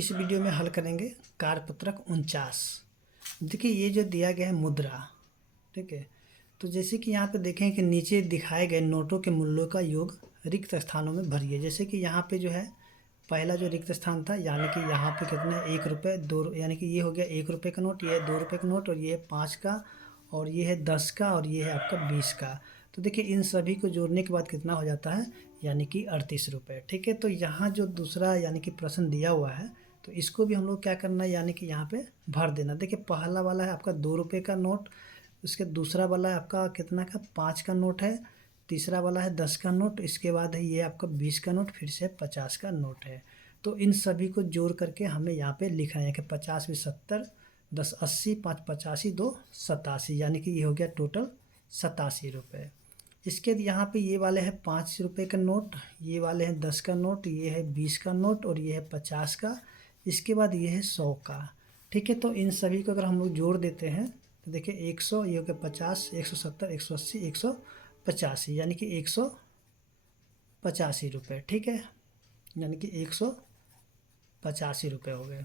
इस वीडियो में हल करेंगे कार्यपत्रक 49। देखिए ये जो दिया गया है मुद्रा, ठीक है। तो जैसे कि यहाँ पे देखें कि नीचे दिखाए गए नोटों के मूल्यों का योग रिक्त स्थानों में भरिए। जैसे कि यहाँ पे जो है पहला जो रिक्त स्थान था, यानी कि यहाँ पे कितना है 1 रुपये, 2, यानी कि ये हो गया 1 रुपये का नोट, ये है 2 रुपये का नोट, और ये है 5 का, और ये है 10 का, और ये है आपका 20 का। तो देखिए इन सभी को जोड़ने के बाद कितना हो जाता है, यानी कि 38 रुपये, ठीक है। तो यहाँ जो दूसरा यानी कि प्रश्न दिया हुआ है, तो इसको भी हम लोग क्या करना है, यानी कि यहाँ पे भर देना। देखिए पहला वाला है आपका 2 रुपये का नोट, उसके दूसरा वाला है आपका कितना का 5 का नोट है, तीसरा वाला है 10 का नोट, इसके बाद है ये आपका 20 का नोट, फिर से 50 का नोट है। तो इन सभी को जोड़ करके हमें यहाँ पे लिखना है कि 50 भी 70, 10 80, 5 85, 2 87, यानी कि ये हो गया टोटल 87 रुपये। इसके यहाँ पे ये वाले हैं 5 रुपये का नोट, ये वाले हैं 10 का नोट, ये है 20 का नोट, और ये है 50 का, इसके बाद ये है 100 का, ठीक है। तो इन सभी को अगर हम लोग जोड़ देते हैं तो देखिए 100, ये हो गया 50, 170, 180, 185, यानी कि 185 रुपये, ठीक है। यानी कि 185 रुपये हो गए।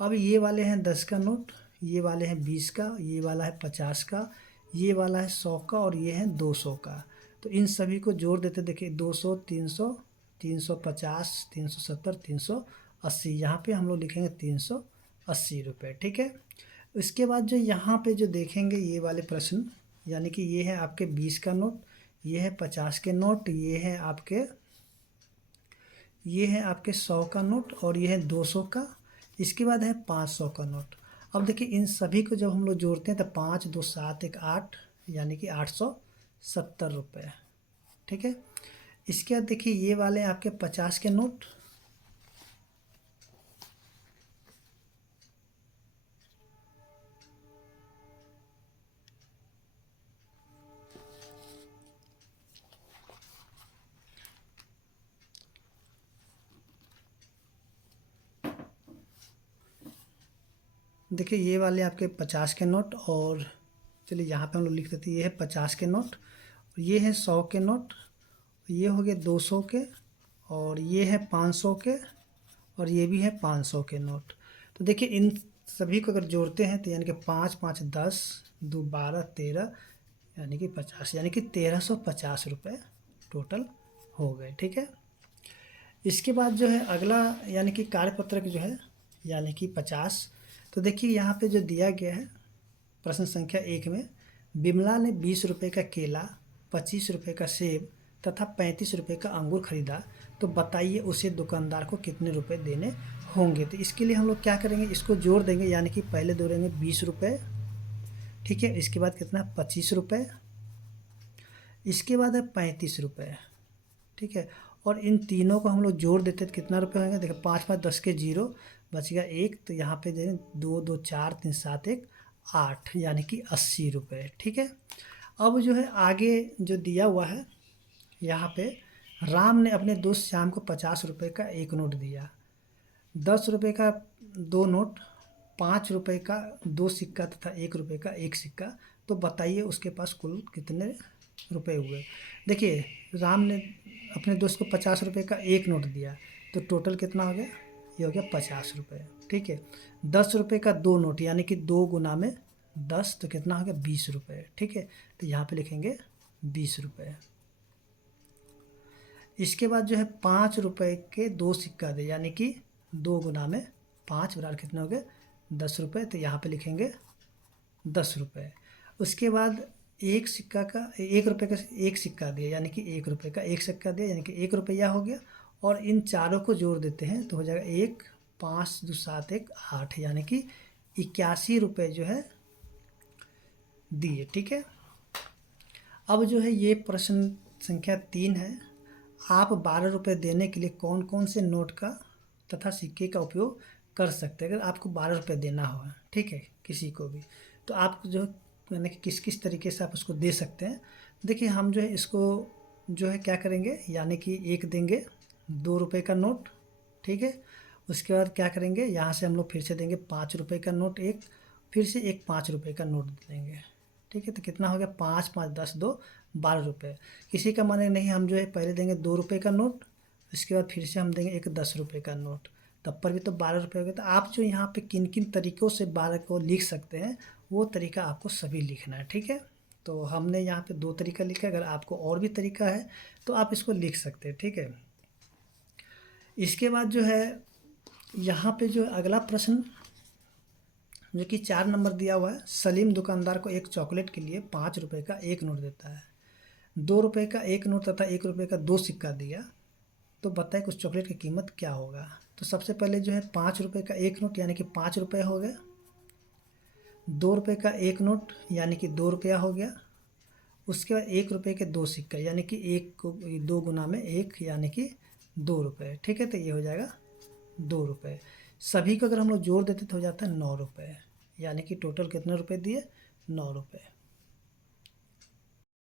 अब ये वाले हैं 10 का नोट, ये वाले हैं 20 का, ये वाला है 50 का, ये वाला है 100 का, और ये है 200 का। तो इन सभी को जोड़ देते, देखिए 200, 300, 350, 370, 380, यहाँ पे हम लोग लिखेंगे 380 रुपये, ठीक है। इसके बाद जो यहाँ पे जो देखेंगे ये वाले प्रश्न, यानी कि ये है आपके 20 का नोट, ये है 50 के नोट, ये है आपके 100 का नोट, और ये है 200 का, इसके बाद है 500 का नोट। अब देखिए इन सभी को जब हम लोग जोड़ते हैं तो 5 2 7 1 8, यानी कि 870 रुपये, ठीक है। इसके बाद देखिए ये वाले आपके 50 के नोट, देखिए ये वाले आपके 50 के नोट, और चलिए यहाँ पे हम लोग लिख देते हैं, ये है 50 के नोट, ये है 100 के नोट, ये हो गए 200 के, और ये है 500 के, और ये भी है 500 के नोट। तो देखिए इन सभी को अगर जोड़ते हैं तो यानी कि 5 5 10, 2 12 13, यानी कि 50, यानी कि 1350 रुपये टोटल हो गए, ठीक है। इसके बाद जो है अगला यानी कि कार्यपत्रक जो है, यानी कि 50। तो देखिए यहाँ पे जो दिया गया है प्रश्न संख्या 1 में, बिमला ने 20 रुपये का केला, 25 रुपये का सेब तथा 35 रुपये का अंगूर खरीदा, तो बताइए उसे दुकानदार को कितने रुपए देने होंगे। तो इसके लिए हम लोग क्या करेंगे, इसको जोड़ देंगे, यानी कि पहले जोड़ेंगे 20 रुपये, ठीक है। इसके बाद कितना 25 रुपये, इसके बाद है 35 रुपये, ठीक है। और इन तीनों को हम लोग जोड़ देते तो कितना रुपये होंगे, देखिए 5 5 10 के 0, बच गया 1, तो यहाँ पे दें 2 2 4 3 7 1 8, यानी कि 80 रुपये, ठीक है। अब जो है आगे जो दिया हुआ है, यहाँ पे राम ने अपने दोस्त श्याम को 50 रुपये का एक नोट दिया, 10 रुपये का 2 नोट, 5 रुपये का 2 सिक्का तथा 1 रुपये का 1 सिक्का, तो बताइए उसके पास कुल कितने रुपए हुए। देखिए राम ने अपने दोस्त को 50 रुपये का एक नोट दिया, तो टोटल कितना हो गया, ये हो गया 50 रुपये, ठीक है। 10 रुपये का 2 नोट, यानी कि 2 गुना में 10, तो कितना हो गया 20 रुपये, ठीक है। तो यहाँ पे लिखेंगे 20 रुपये। इसके बाद जो है 5 रुपये के 2 सिक्का दे, यानी कि 2 गुना में 5 बराबर कितने हो गए 10 रुपये, तो यहाँ पे लिखेंगे 10 रुपये। उसके बाद 1 सिक्का का 1 रुपये का 1 सिक्का दिया, यानी कि 1 रुपये का 1 सिक्का दिया, यानी कि 1 रुपया हो गया। और इन चारों को जोड़ देते हैं तो हो जाएगा 1 5 2 7 1 8, यानी कि 81 रुपये जो है दिए, ठीक है। अब जो है ये प्रश्न संख्या 3 है, आप 12 रुपये देने के लिए कौन कौन से नोट का तथा सिक्के का उपयोग कर सकते हैं। अगर आपको 12 रुपये देना हो, ठीक है, किसी को भी, तो आप जो यानी कि किस किस तरीके से आप उसको दे सकते हैं। देखिए हम जो है इसको जो है क्या करेंगे, यानी कि एक देंगे 2 रुपये का नोट, ठीक है। उसके बाद क्या करेंगे, यहाँ से हम लोग फिर से देंगे 5 रुपये का नोट एक, फिर से एक 5 रुपये का नोट देंगे, ठीक है। तो कितना हो गया 5 5 10 2 12 रुपये। किसी का माने नहीं, हम जो है पहले देंगे 2 रुपये का नोट, उसके बाद फिर से हम देंगे एक 10 रुपये का नोट, तब पर भी तो 12 रुपये हो गए। तो आप जो यहाँ पे किन किन तरीक़ों से 12 को लिख सकते हैं वो तरीका आपको सभी लिखना है, ठीक है। तो हमने यहाँ पे 2 तरीका लिखा है, अगर आपको और भी तरीका है तो आप इसको लिख सकते हैं, ठीक है। इसके बाद जो है यहाँ पे जो अगला प्रश्न जो कि 4 नंबर दिया हुआ है, सलीम दुकानदार को एक चॉकलेट के लिए 5 रुपये का एक नोट देता है, 2 रुपये का एक नोट तथा 1 रुपये का 2 सिक्का दिया, तो बताएं उस चॉकलेट की कीमत क्या होगा। तो सबसे पहले जो है 5 रुपये का एक नोट यानी कि 5 रुपये हो गया, 2 रुपये का एक नोट यानी कि 2 रुपया हो गया, उसके बाद 1 रुपये के 2 सिक्का यानी कि 1 को 2 गुना में 1 यानी कि 2 रुपये, ठीक है। तो ये हो जाएगा 2 रुपये। सभी को अगर हम लोग जोड़ देते तो हो जाता है 9 रुपये, यानी कि टोटल कितने रुपये दिए, 9 रुपये।